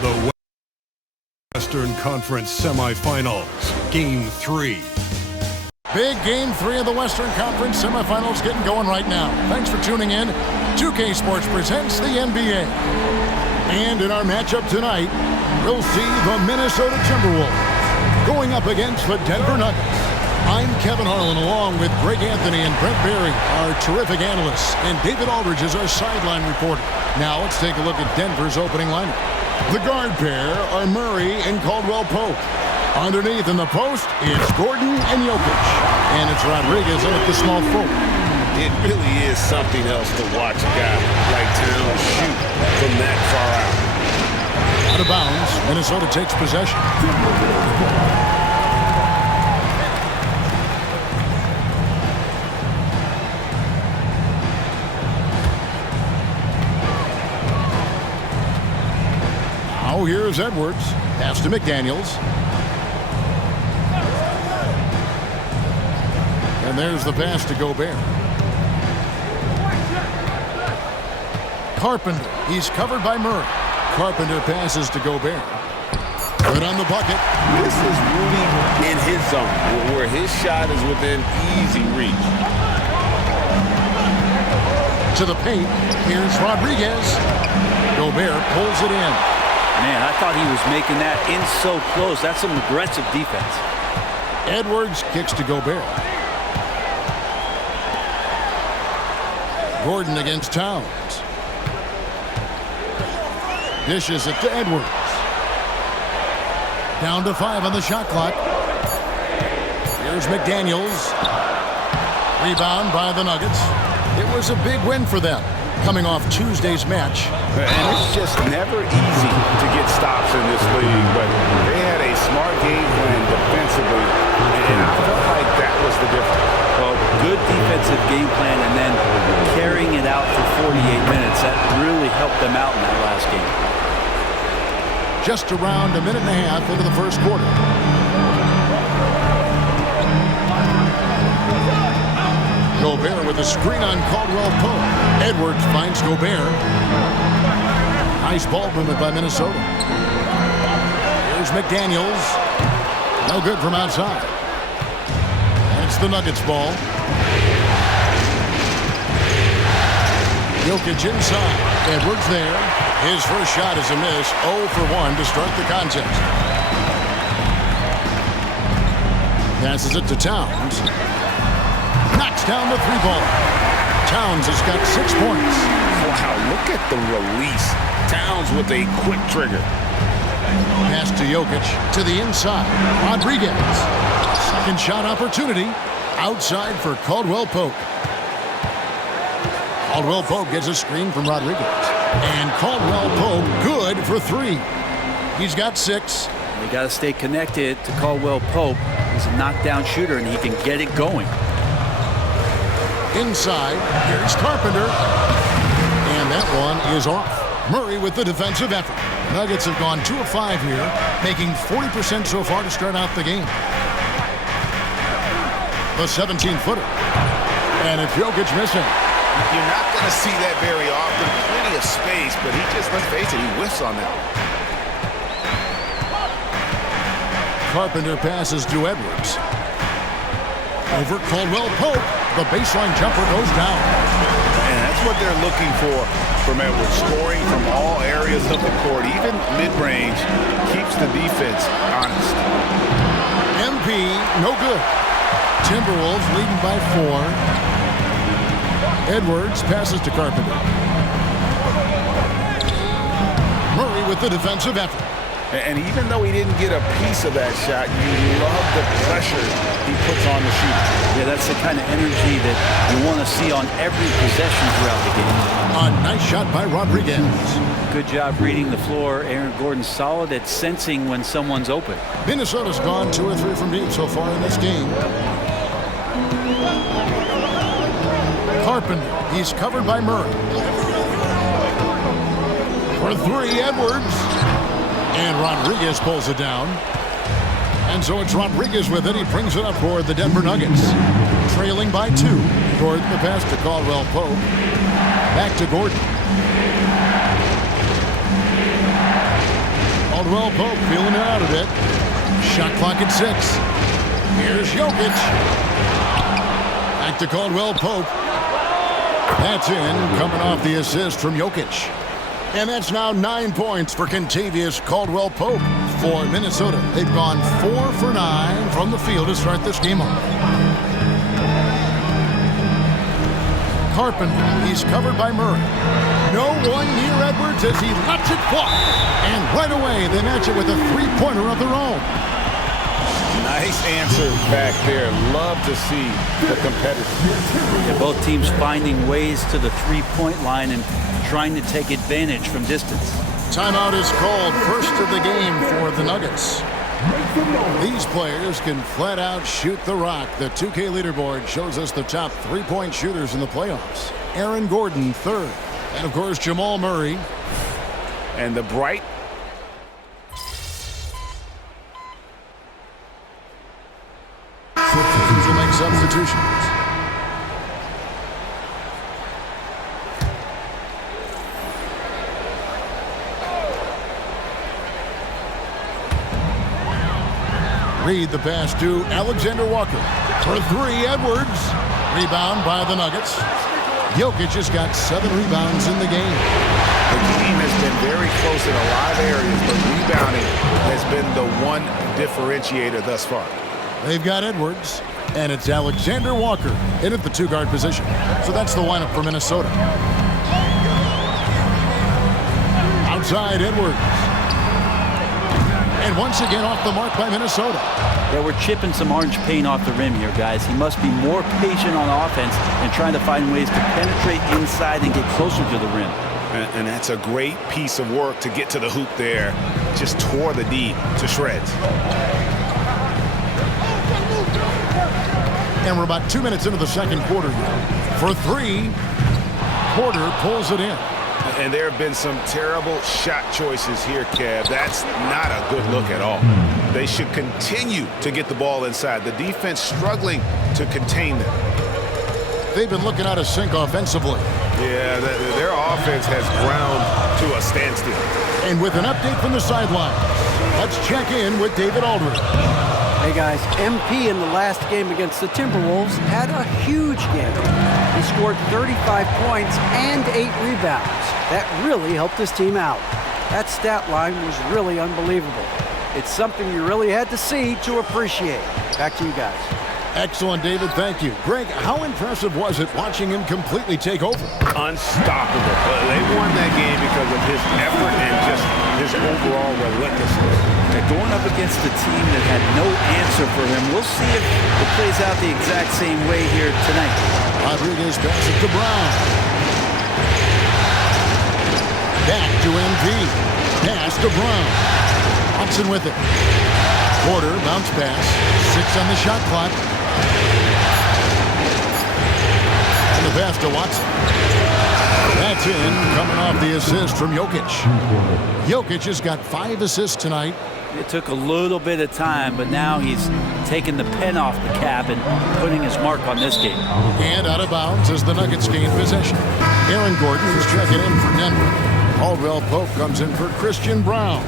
The Western Conference Semifinals, Game 3. Big Game 3 of the Western Conference Semifinals getting going right now. Thanks for tuning in. 2K Sports presents the NBA. And in our matchup tonight, we'll see the Minnesota Timberwolves going up against the Denver Nuggets. I'm Kevin Harlan, along with Greg Anthony and Brent Berry, our terrific analysts, and David Aldridge is our sideline reporter. Now let's take a look at Denver's opening lineup. The guard pair are Murray and Caldwell Pope. Underneath in the post, it's Gordon and Jokic. And it's Rodriguez in at the small forward. It really is something else to watch a guy like Towns shoot from that far out. Out of bounds, Minnesota takes possession. Now here's Edwards. Pass to McDaniels. And there's the pass to Gobert. Carpenter. He's covered by Murray. Carpenter passes to Gobert. Good on the bucket. This is Rudy in his zone, where his shot is within easy reach. To the paint. Here's Rodriguez. Gobert pulls it in. Man, I thought he was making that in so close. That's some aggressive defense. Edwards kicks to Gobert. Gordon against Towns. Dishes it to Edwards. Down to 5 on the shot clock. Here's McDaniels. Rebound by the Nuggets. It was a big win for them, coming off Tuesday's match. And it's just never easy to get stops in this league, but they had a smart game plan defensively, and I felt like that was the difference. Well, good defensive game plan and then carrying it out for 48 minutes. That really helped them out in that last game. Just around a minute and a half into the first quarter. Gobert with a screen on Caldwell Pope. Edwards finds Gobert. Nice ball movement by Minnesota. Here's McDaniels. No good from outside. And it's the Nuggets ball. Jokic inside. Edwards there. His first shot is a miss. 0 for 1 to start the contest. Passes it to Towns. Knocks down the 3-ball. Towns has got 6 points. Wow, look at the release. Towns with a quick trigger. Pass to Jokic to the inside. Rodriguez. Second shot opportunity. Outside for Caldwell Pope. Caldwell Pope gets a screen from Rodriguez. And Caldwell Pope good for 3. He's got 6. They got to stay connected to Caldwell Pope. He's a knockdown shooter and he can get it going. Inside, here's Carpenter. And that one is off. Murray with the defensive effort. Nuggets have gone 2 of 5 here, making 40% so far to start out the game. The 17-footer. And it's Jokic missing. You're not going to see that very often. Plenty of space, but he just, let's face it, he whiffs on that. Carpenter passes to Edwards. Over Caldwell Pope. The baseline jumper goes down. And that's what they're looking for from Edwards. Scoring from all areas of the court, even mid-range, keeps the defense honest. MP, no good. Timberwolves leading by 4. Edwards passes to Carpenter. Murray with the defensive effort. And even though he didn't get a piece of that shot, you love the pressure he puts on the shooter. Yeah, that's the kind of energy that you want to see on every possession throughout the game. A nice shot by Rodriguez. Good job reading the floor. Aaron Gordon's solid at sensing when someone's open. Minnesota's gone 2 or 3 from deep so far in this game. Carpenter, he's covered by Murray. For 3, Edwards. And Rodriguez pulls it down. And so it's Rodriguez with it. He brings it up for the Denver Nuggets. Trailing by 2. Gordon the pass to Caldwell Pope. Back to Gordon. Caldwell Pope feeling it out a bit. Shot clock at 6. Here's Jokic. Back to Caldwell Pope. That's in, coming off the assist from Jokic. And that's now 9 points for Kentavious Caldwell Pope for Minnesota. They've gone 4 for 9 from the field to start this game off. Carpenter, he's covered by Murray. No one near Edwards as he lets it fly. And right away, they match it with a three-pointer of their own. Nice answer back there. Love to see the competitors. Yeah, both teams finding ways to the three-point line and trying to take advantage from distance. Timeout is called, first of the game for the Nuggets. These players can flat out shoot the rock. The 2K leaderboard shows us the top three-point shooters in the playoffs. Aaron Gordon, third. And, of course, Jamal Murray. And the bright. Teams will make substitutions. Reed the pass to Alexander Walker. For 3, Edwards. Rebound by the Nuggets. Jokic has got 7 rebounds in the game. The team has been very close in a lot of areas, but rebounding has been the one differentiator thus far. They've got Edwards, and it's Alexander Walker in at the 2-guard position. So that's the lineup for Minnesota. Outside Edwards. And once again off the mark by Minnesota. Yeah, we're chipping some orange paint off the rim here, guys. He must be more patient on offense and trying to find ways to penetrate inside and get closer to the rim. And that's a great piece of work to get to the hoop there. Just tore the D to shreds. And we're about 2 minutes into the second quarter here. For 3, Porter pulls it in. And there have been some terrible shot choices here, Kev. That's not a good look at all. They should continue to get the ball inside. The defense struggling to contain them. They've been looking out of sync offensively. Yeah, their offense has ground to a standstill. And with an update from the sideline, let's check in with David Aldridge. Hey guys, MP in the last game against the Timberwolves had a huge game. He scored 35 points and 8 rebounds. That really helped his team out. That stat line was really unbelievable. It's something you really had to see to appreciate. Back to you guys. Excellent, David. Thank you. Greg, how impressive was it watching him completely take over? Unstoppable. They won that game because of his effort and just his overall relentlessness. They're going up against a team that had no answer for him. We'll see if it plays out the exact same way here tonight. Rodriguez passes to Brown. Back to MP. Pass to Brown. Watson with it. Porter, bounce pass. 6 on the shot clock. And the pass to Watson. That's in, coming off the assist from Jokic. Jokic has got 5 assists tonight. It took a little bit of time, but now he's taking the pen off the cap and putting his mark on this game. And out of bounds as the Nuggets gain possession. Aaron Gordon is checking in for Denver. Caldwell Pope comes in for Christian Brown.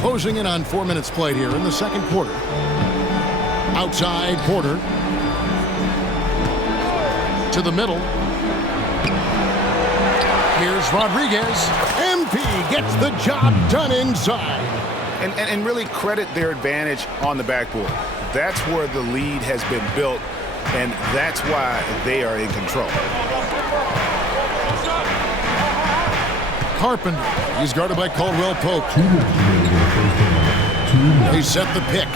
Closing in on 4 minutes played here in the second quarter. Outside Porter. To the middle. Here's Rodriguez. MP gets the job done inside. And really credit their advantage on the backboard. That's where the lead has been built, and that's why they are in control. Carpenter. He's guarded by Caldwell Pope. They set the pick.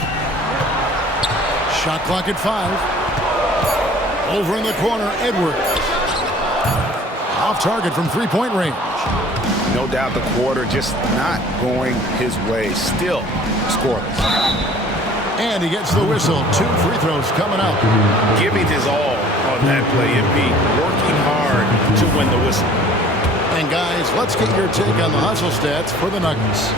Shot clock at 5. Over in the corner, Edwards. Off target from three-point range. No doubt the quarter just not going his way. Still scoreless. And he gets the whistle. 2 free throws coming up. Giving his all on that play and be working hard to win the whistle. And guys, let's get your take on the hustle stats for the Nuggets.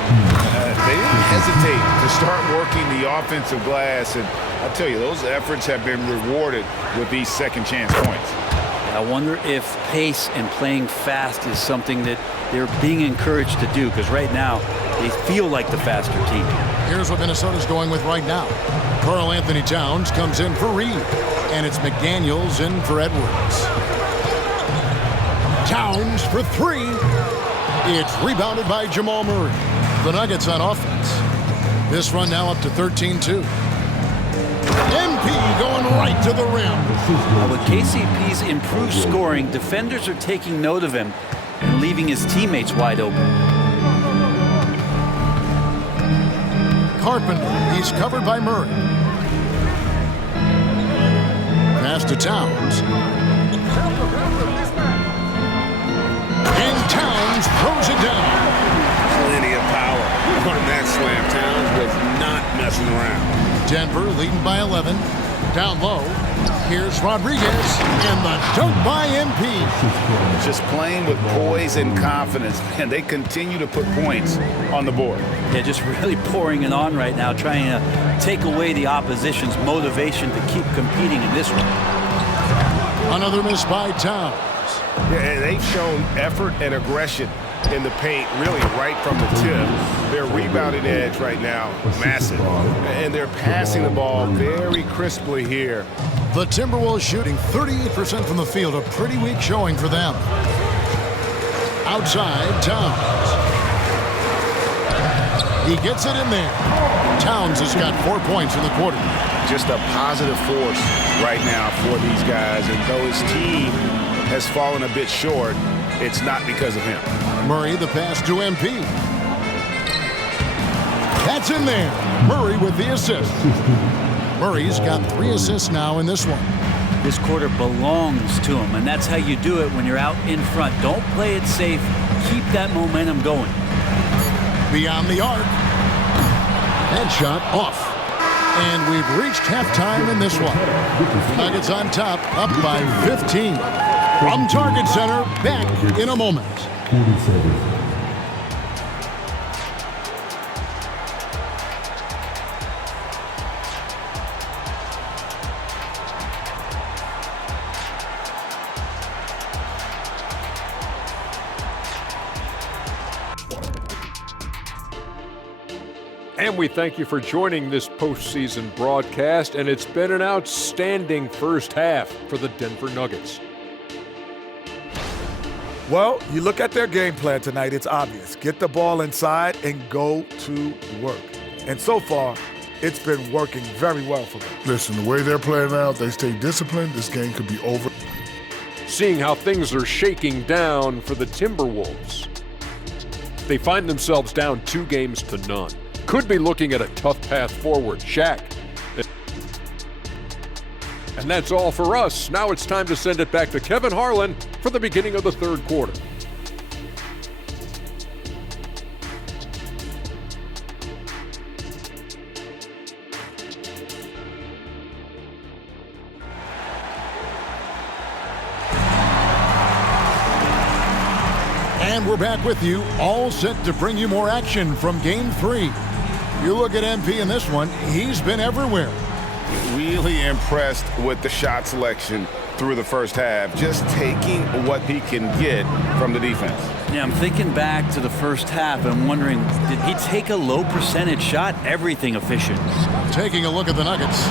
They didn't hesitate to start working the offensive glass, and I'll tell you, those efforts have been rewarded with these second chance points. I wonder if pace and playing fast is something that they're being encouraged to do, because right now they feel like the faster team. Here's what Minnesota's going with right now. Karl Anthony Towns comes in for Reed, and it's McDaniels in for Edwards. Towns for three. It's rebounded by Jamal Murray. The Nuggets on offense. This run now up to 13-2. MP going right to the rim. With KCP's improved scoring, defenders are taking note of him and leaving his teammates wide open. Carpenter, he's covered by Murray. Pass to Towns. And Towns throws it down. Plenty of power on that slam. Towns was not messing around. Denver leading by 11. Down low. Here's Rodriguez. And the dunk by MP. Just playing with poise and confidence. And they continue to put points on the board. Yeah, just really pouring it on right now, trying to take away the opposition's motivation to keep competing in this one. Another miss by Towns. Yeah, they've shown effort and aggression in the paint, really right from the tip. Their rebounding edge right now, massive. And they're passing the ball very crisply here. The Timberwolves shooting 38% from the field, a pretty weak showing for them. Outside, Towns. He gets it in there. Towns has got 4 points in the quarter. Just a positive force right now for these guys. And though his team has fallen a bit short, it's not because of him. Murray, the pass to MP. That's in there. Murray with the assist. Murray's got 3 assists now in this one. This quarter belongs to him, and that's how you do it when you're out in front. Don't play it safe. Keep that momentum going. Beyond the arc. Headshot off. And we've reached halftime in this one. Nuggets on top, up by 15. From Target Center, back in a moment. And we thank you for joining this postseason broadcast, and it's been an outstanding first half for the Denver Nuggets. Well, you look at their game plan tonight, it's obvious. Get the ball inside and go to work. And so far, it's been working very well for them. Listen, the way they're playing out, they stay disciplined, this game could be over. Seeing how things are shaking down for the Timberwolves, they find themselves down 2 games to none. Could be looking at a tough path forward. Shaq. And that's all for us. Now it's time to send it back to Kevin Harlan for the beginning of the third quarter. And we're back with you, all set to bring you more action from Game 3. You look at MP in this one, he's been everywhere. Really impressed with the shot selection through the first half, just taking what he can get from the defense. Yeah, I'm thinking back to the first half and wondering, did he take a low percentage shot? Everything efficient. Taking a look at the Nuggets.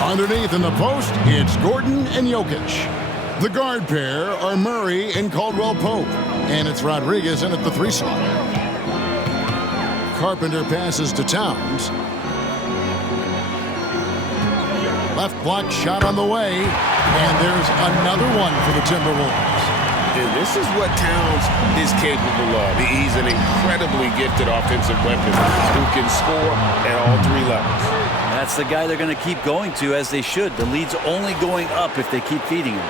Underneath in the post, it's Gordon and Jokic. The guard pair are Murray and Caldwell-Pope. And it's Rodriguez in at the 3 slot. Carpenter passes to Towns. Left block shot on the way. And there's another one for the Timberwolves. And this is what Towns is capable of. He's an incredibly gifted offensive weapon who can score at all 3 levels. That's the guy they're going to keep going to, as they should. The lead's only going up if they keep feeding him.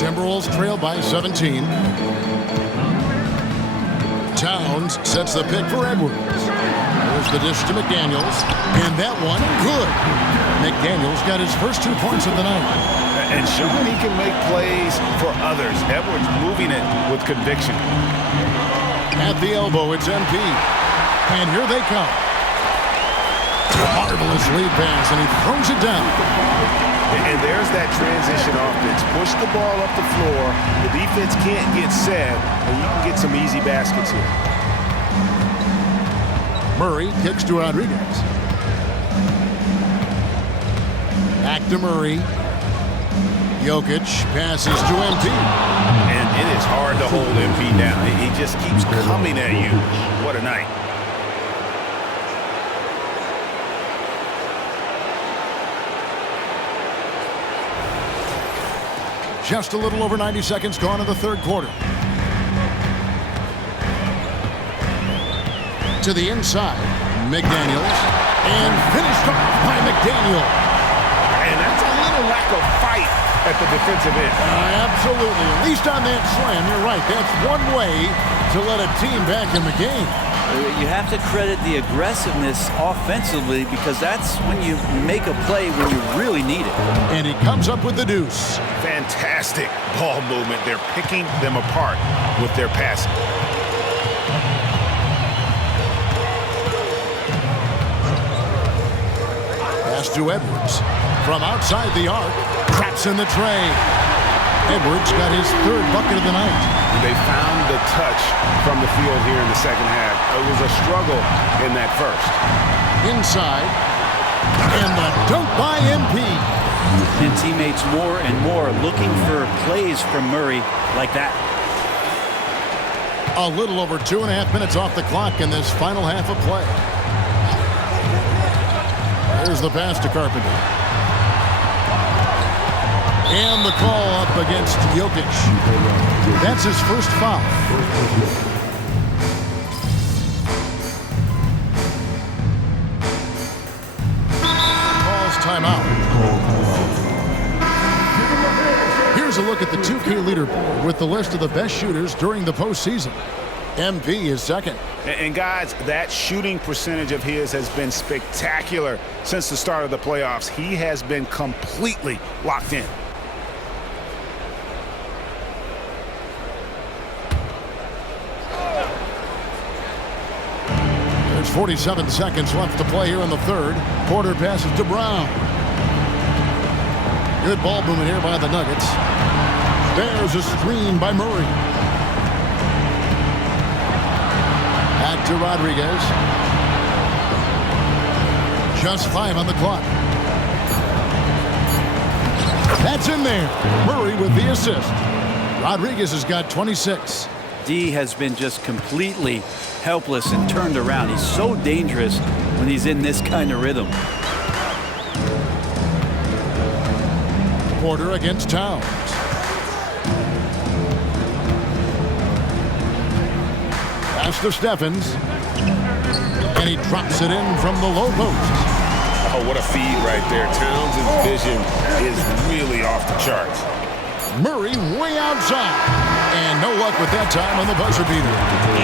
Timberwolves trail by 17. Towns sets the pick for Edwards. There's the dish to McDaniels. And that one, good. McDaniels got his first 2 points of the night. And showing he can make plays for others. Edwards moving it with conviction. At the elbow, it's MP. And here they come. Marvelous lead pass, and he throws it down. And there's that transition offense. Push the ball up the floor. The defense can't get set, and you can get some easy baskets here. Murray kicks to Rodriguez. Back to Murray. Jokic passes to MP. And it is hard to hold MP down. He just keeps coming at you. What a night. Just a little over 90 seconds gone in the third quarter. To the inside, McDaniels, and finished off by McDaniel. And that's a little lack of fight at the defensive end. Absolutely. At least on that slam, you're right. That's one way to let a team back in the game. You have to credit the aggressiveness offensively because that's when you make a play when you really need it. And he comes up with the deuce. Fantastic ball movement. They're picking them apart with their passing. Pass to Edwards. From outside the arc, traps in the tray. Edwards got his third bucket of the night. They found the touch from the field here in the second half. It was a struggle in that first. Inside. And the dunk by MP. And teammates more and more looking for plays from Murray like that. A little over 2.5 minutes off the clock in this final half of play. There's the pass to Carpenter. And the call up against Jokic. That's his first foul. Calls timeout. Here's a look at the 2K leaderboard with the list of the best shooters during the postseason. MP is second. And guys, that shooting percentage of his has been spectacular since the start of the playoffs. He has been completely locked in. There's 47 seconds left to play here in the third. Porter passes to Brown. Good ball movement here by the Nuggets. There's a screen by Murray. Back to Rodriguez. Just 5 on the clock. That's in there. Murray with the assist. Rodriguez has got 26. D has been just completely helpless and turned around. He's so dangerous when he's in this kind of rhythm. Porter against Towns. Pass to Stephens. And he drops it in from the low post. Oh, what a feed right there. Towns' vision is really off the charts. Murray way outside. And no luck with that time on the buzzer beater.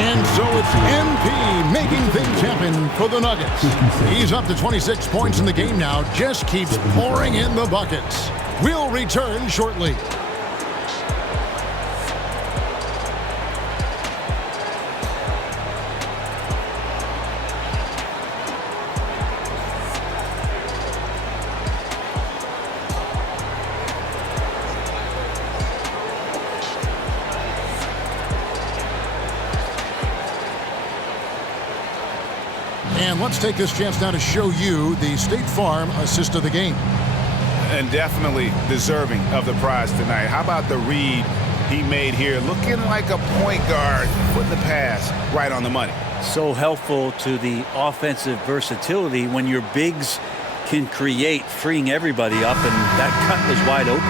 And so it's MP making things happen for the Nuggets. He's up to 26 points in the game now. Just keeps pouring in the buckets. We'll return shortly. And let's take this chance now to show you the State Farm assist of the game. And definitely deserving of the prize tonight. How about the read he made here? Looking like a point guard, putting the pass right on the money. So helpful to the offensive versatility when your bigs can create, freeing everybody up, and that cut was wide open.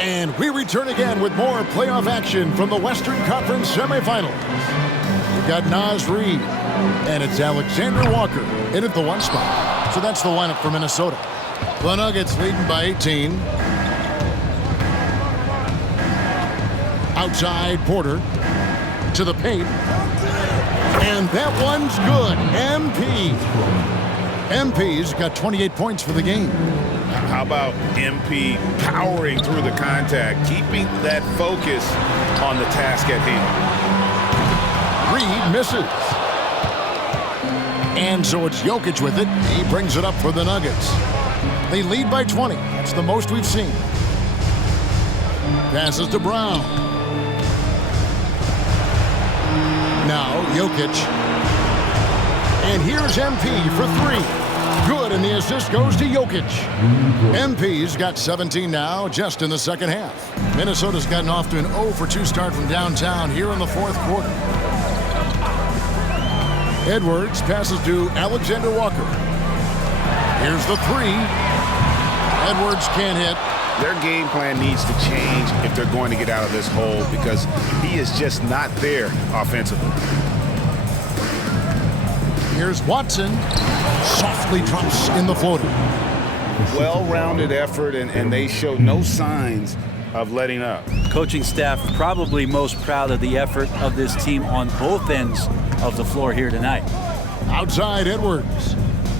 And we return again with more playoff action from the Western Conference semifinals. We've got Naz Reid, and it's Alexander Walker in at the 1 spot. So that's the lineup for Minnesota. The Nuggets leading by 18. Outside Porter to the paint. And that one's good. MP's got 28 points for the game. How about MP powering through the contact, keeping that focus on the task at hand? Reid misses. And so it's Jokic with it. He brings it up for the Nuggets. They lead by 20. That's the most we've seen. Passes to Brown. Now Jokic. And here's MP for three. Good, and the assist goes to Jokic. MP's got 17 now, just in the second half. Minnesota's gotten off to an 0-for-2 start from downtown here in the fourth quarter. Edwards passes to Alexander Walker. Here's the three. Edwards can't hit. Their game plan needs to change if they're going to get out of this hole because he is just not there offensively. Here's Watson. Softly drops in the floater. Well-rounded effort, and they show no signs of letting up. Coaching staff probably most proud of the effort of this team on both ends of the floor here tonight. Outside Edwards.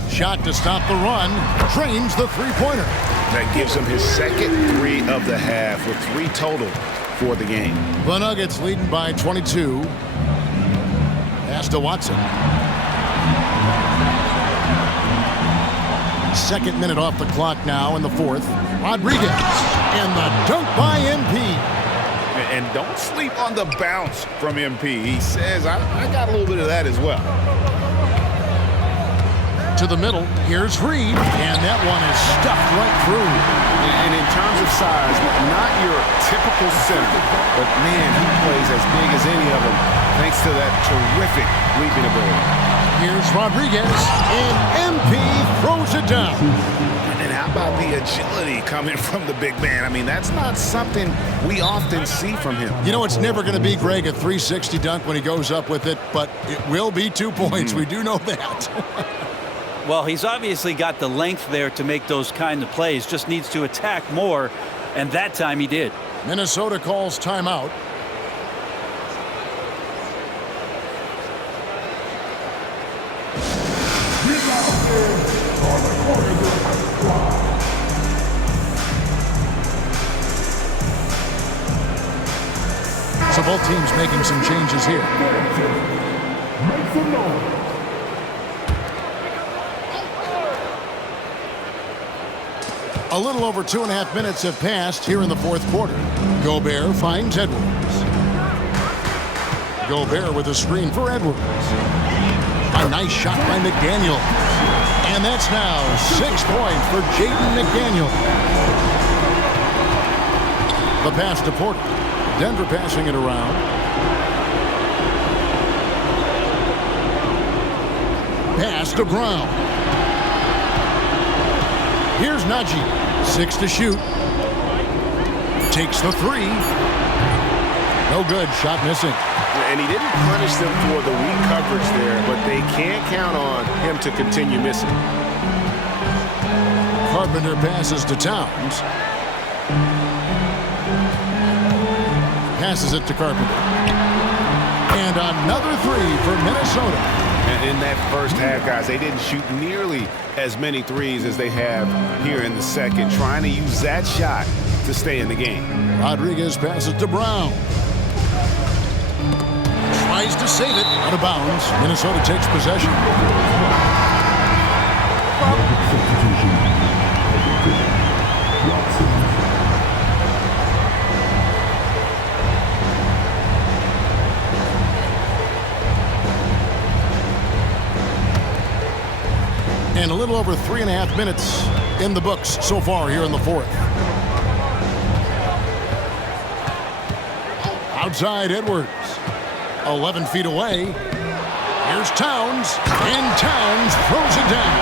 Shot to stop the run. Drains the three-pointer. That gives him his second three of the half with 3 total for the game. The Nuggets leading by 22. Pass to Watson. Second minute off the clock now in the fourth. Rodriguez. And the dunk by MP. And don't sleep on the bounce from MP. He says, I got a little bit of that as well. To the middle, here's Reed, and that one is stuffed right through. And in terms of size, not your typical center, but man, he plays as big as any of them thanks to that terrific leaping ability. Here's Rodriguez, and MP throws it down. And how about the agility coming from the big man? I mean, that's not something we often see from him. You know, it's never going to be, Greg, a 360 dunk when he goes up with it, but it will be 2 points. We do know that. Well, he's obviously got the length there to make those kind of plays. Just needs to attack more, and that time he did. Minnesota calls timeout. So both teams making some changes here. A little over 2.5 minutes have passed here in the fourth quarter. Gobert finds Edwards. Gobert with a screen for Edwards. A nice shot by McDaniel. And that's now 6 points for Jaden McDaniel. The pass to Porter. Denver passing it around. Pass to Brown. Here's Najee. 6 to shoot. Takes the three. No good. Shot missing. And he didn't punish them for the weak coverage there, but they can't count on him to continue missing. Carpenter passes to Towns. Passes it to Carpenter. And another three for Minnesota. And in that first half, guys, they didn't shoot nearly as many threes as they have here in the second, trying to use that shot to stay in the game. Rodriguez passes to Brown. Tries to save it. Out of bounds. Minnesota takes possession. And a little over 3.5 minutes in the books so far here in the fourth. Outside Edwards. 11 feet away. Here's Towns. And Towns throws it down.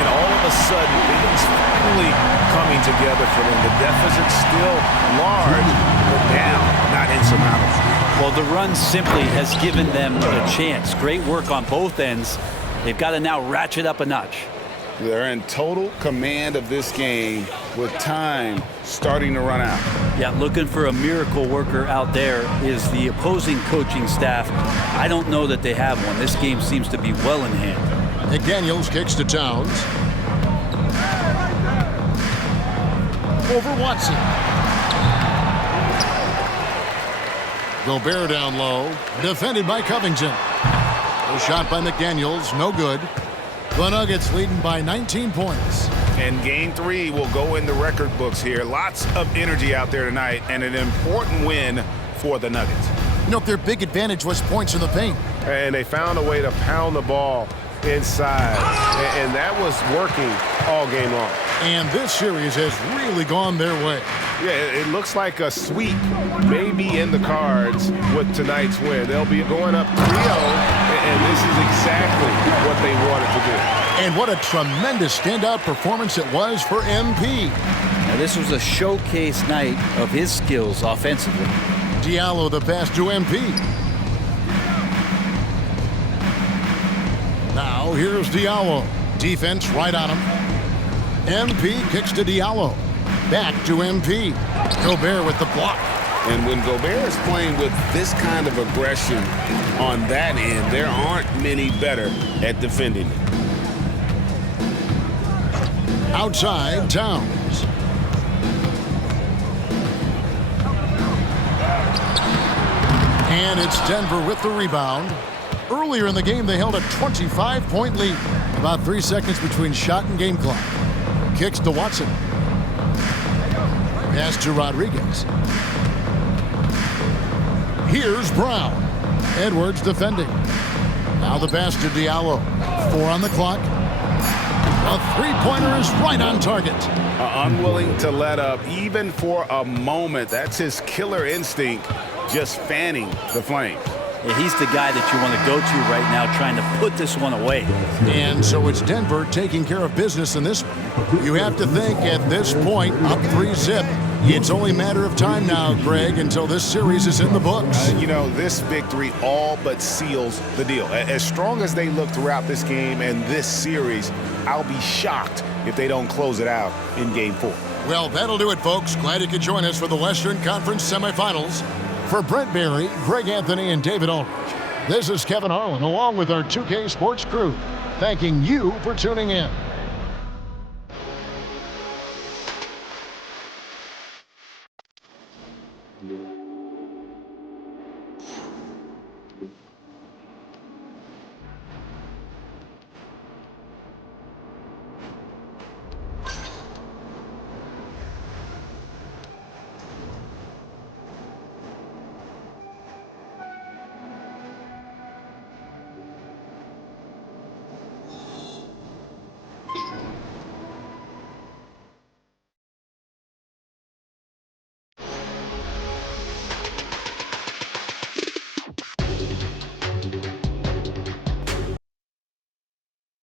And all of a sudden, things finally coming together for them. The deficit's still large, but now not insurmountable. Well, the run simply has given them a chance. Great work on both ends. They've got to now ratchet up a notch. They're in total command of this game with time starting to run out. Yeah, looking for a miracle worker out there is the opposing coaching staff. I don't know that they have one. This game seems to be well in hand. McDaniels kicks to Towns. Over Watson. Gobert down low. Defended by Covington. The shot by McDaniels, no good. The Nuggets leading by 19 points. And game 3 will go in the record books here. Lots of energy out there tonight, and an important win for the Nuggets. You know, their big advantage was points in the paint. And they found a way to pound the ball inside, and that was working all game long. And this series has really gone their way. Yeah, it looks like a sweep may be in the cards with tonight's win. They'll be going up 3-0, and this is exactly what they wanted to do. And what a tremendous standout performance it was for MP. Now, this was a showcase night of his skills offensively. Diallo the pass to MP. Now here's Diallo. Defense right on him. MP kicks to Diallo. Back to MP. Gobert with the block. And when Gobert is playing with this kind of aggression on that end, there aren't many better at defending it. Outside, Towns. And it's Denver with the rebound. Earlier in the game, they held a 25-point lead. About 3 seconds between shot and game clock. Kicks to Watson. Pass to Rodriguez. Here's Brown. Edwards defending. Now the pass to Diallo. 4 on the clock. A three-pointer is right on target. Unwilling to let up even for a moment. That's his killer instinct, just fanning the flames. Yeah, he's the guy that you want to go to right now, trying to put this one away. And so it's Denver taking care of business in this one. You have to think at this point, up 3-zip. It's only a matter of time now, Greg, until this series is in the books. You know, this victory all but seals the deal. As strong as they look throughout this game and this series, I'll be shocked if they don't close it out in Game 4. Well, that'll do it, folks. Glad you could join us for the Western Conference semifinals. For Brent Barry, Greg Anthony, and David Aldridge, this is Kevin Harlan, along with our 2K Sports crew, thanking you for tuning in.